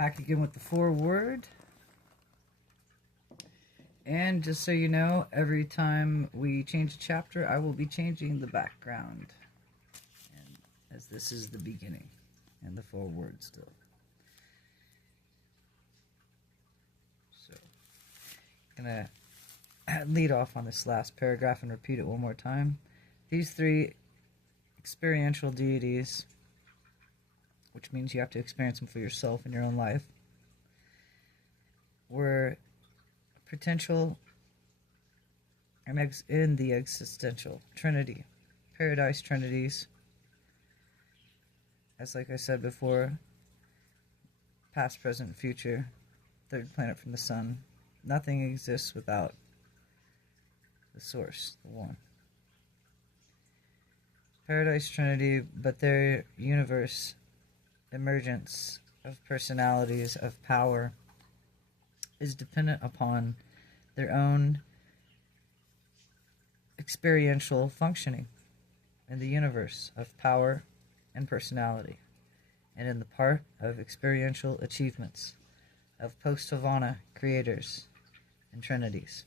Back again with the foreword. And just so you know, every time we change a chapter, I will be changing the background. And as this is the beginning and the foreword still. So, I'm going to lead off on this last paragraph and repeat it one more time. These three experiential deities, which means you have to experience them for yourself in your own life, were potential and in the existential trinity, paradise trinities. As like I said before, past, present, future, third planet from the sun. Nothing exists without the source, the one. Paradise trinity, but their universe emergence of personalities, of power, is dependent upon their own experiential functioning in the universe of power and personality, and in the part of experiential achievements of post-Havana creators and trinities.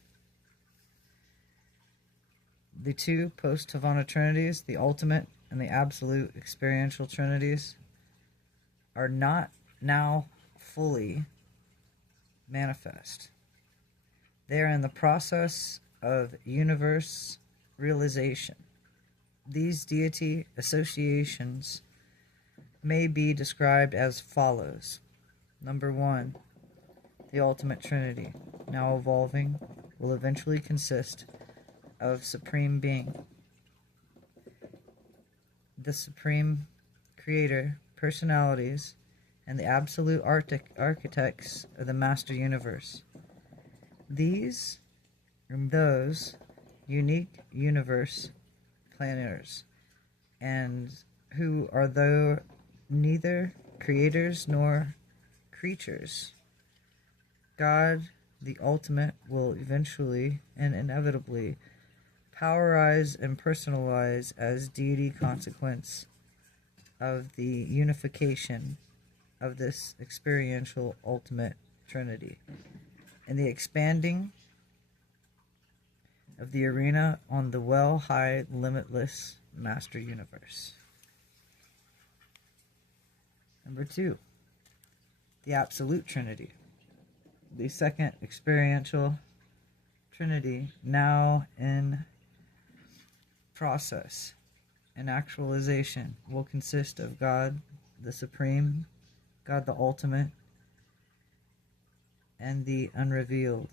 The two post-Havana trinities, the ultimate and the absolute experiential trinities, are not now fully manifest. They are in the process of universe realization. These deity associations may be described as follows. Number one, the ultimate trinity, now evolving, will eventually consist of Supreme Being, the Supreme Creator, personalities, and the absolute architects of the Master Universe. These and those unique universe planners, and who are though neither creators nor creatures. God, the ultimate, will eventually and inevitably powerize and personalize as deity consequence of the unification of this experiential ultimate trinity and the expanding of the arena on the well-high, limitless Master Universe. Number two, the Absolute Trinity, the second experiential trinity, now in process and actualization, will consist of God the Supreme, God the Ultimate, and the unrevealed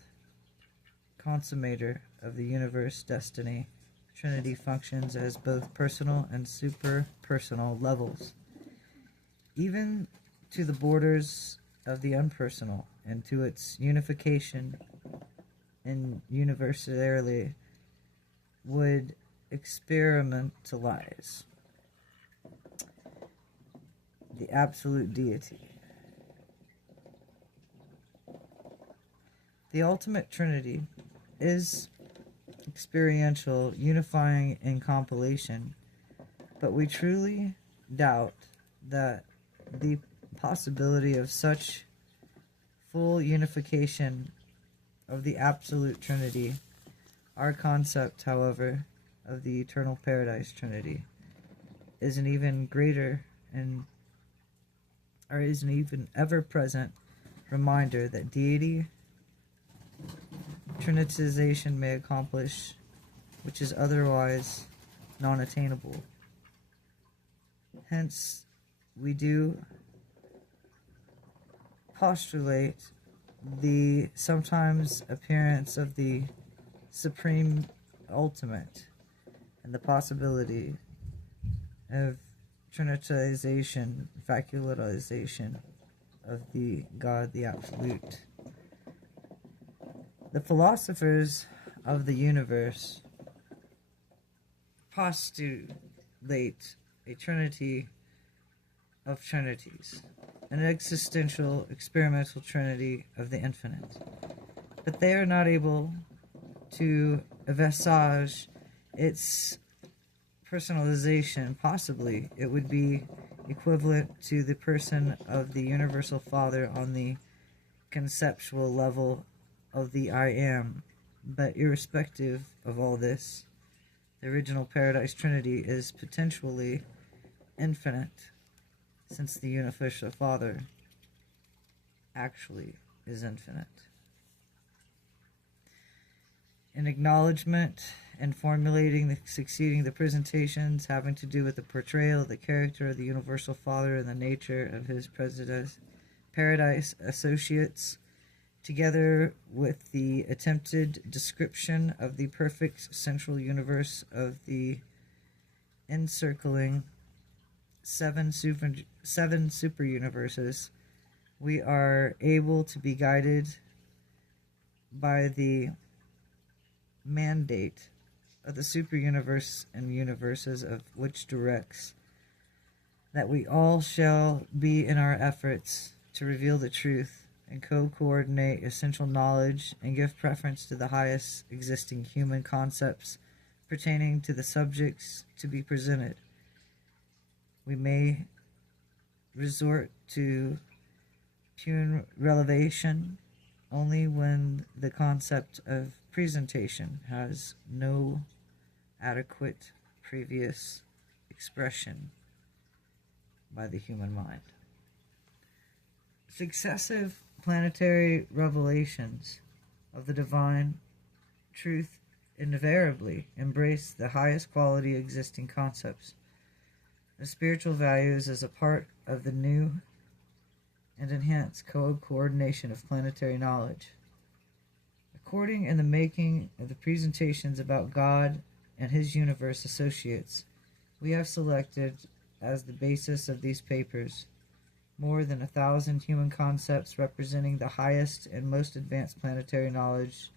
consummator of the universe destiny. Trinity functions as both personal and super-personal levels, even to the borders of the unpersonal, and to its unification in universality would experimentalize the absolute deity. The ultimate trinity is experiential, unifying in compilation, but we truly doubt that the possibility of such full unification of the absolute trinity. Our concept, however, of the eternal paradise trinity is an even greater is an even ever-present reminder that deity trinitization may accomplish, which is otherwise non-attainable. Hence, we do postulate the sometimes appearance of the Supreme Ultimate and the possibility of trinitization, facularization of the God, the Absolute. The philosophers of the universe postulate a trinity of trinities, an existential, experimental trinity of the infinite. But they are not able to visage its personalization. Possibly it would be equivalent to the person of the Universal Father on the conceptual level of the I Am. But irrespective of all this, the original Paradise Trinity is potentially infinite, since the Universal Father actually is infinite. In acknowledgement and formulating the succeeding the presentations having to do with the portrayal of the character of the Universal Father and the nature of his Paradise Associates, together with the attempted description of the perfect central universe of the encircling seven super universes, we are able to be guided by the mandate of the super universe and universes of which directs that we all shall be in our efforts to reveal the truth and co-coordinate essential knowledge and give preference to the highest existing human concepts pertaining to the subjects to be presented. We may resort to pure revelation only when the concept of presentation has no adequate previous expression by the human mind. Successive planetary revelations of the divine truth invariably embrace the highest quality existing concepts, the spiritual values as a part of the new and enhanced coordination of planetary knowledge. According in the making of the presentations about God and his universe associates, we have selected as the basis of these papers more than 1,000 human concepts representing the highest and most advanced planetary knowledge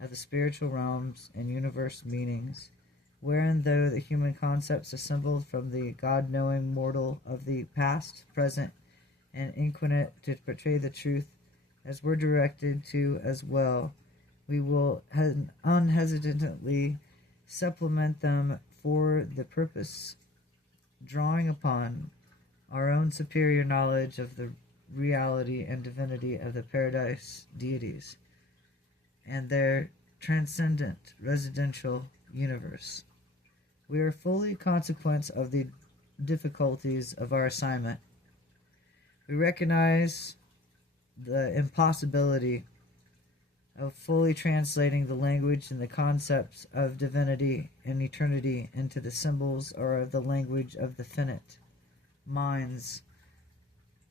of the spiritual realms and universe meanings, wherein though the human concepts assembled from the God-knowing mortal of the past, present, and infinite to portray the truth as we're directed to as well, we will unhesitantly supplement them for the purpose, drawing upon our own superior knowledge of the reality and divinity of the Paradise deities and their transcendent residential universe. We are fully consequence of the difficulties of our assignment. We recognize the impossibility of fully translating the language and the concepts of divinity and eternity into the symbols or of the language of the finite minds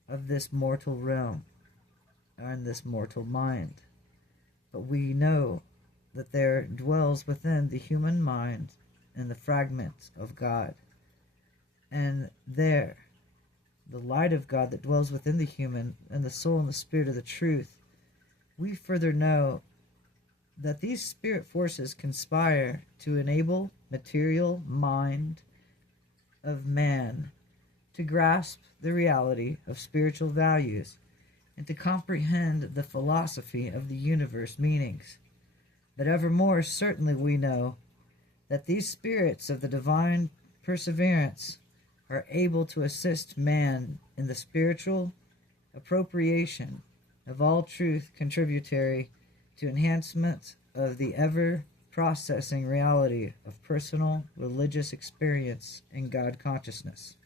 of this mortal realm and this mortal mind. But we know that there dwells within the human mind and the fragment of God, and there the light of God that dwells within the human and the soul and the spirit of the truth. We further know that these spirit forces conspire to enable material mind of man to grasp the reality of spiritual values and to comprehend the philosophy of the universe meanings. But evermore certainly we know that these spirits of the divine perseverance are able to assist man in the spiritual appropriation of all truth contributory to enhancement of the ever-processing reality of personal religious experience in God consciousness.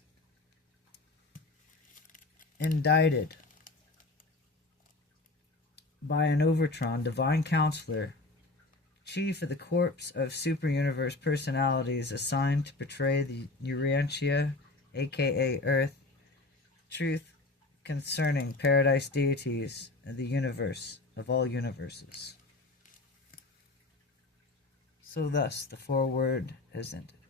Indicted by an Overtron, divine counselor, chief of the corps of super-universe personalities assigned to portray the Urantia, aka Earth, truth concerning paradise deities and the universe of all universes. So thus the foreword is ended.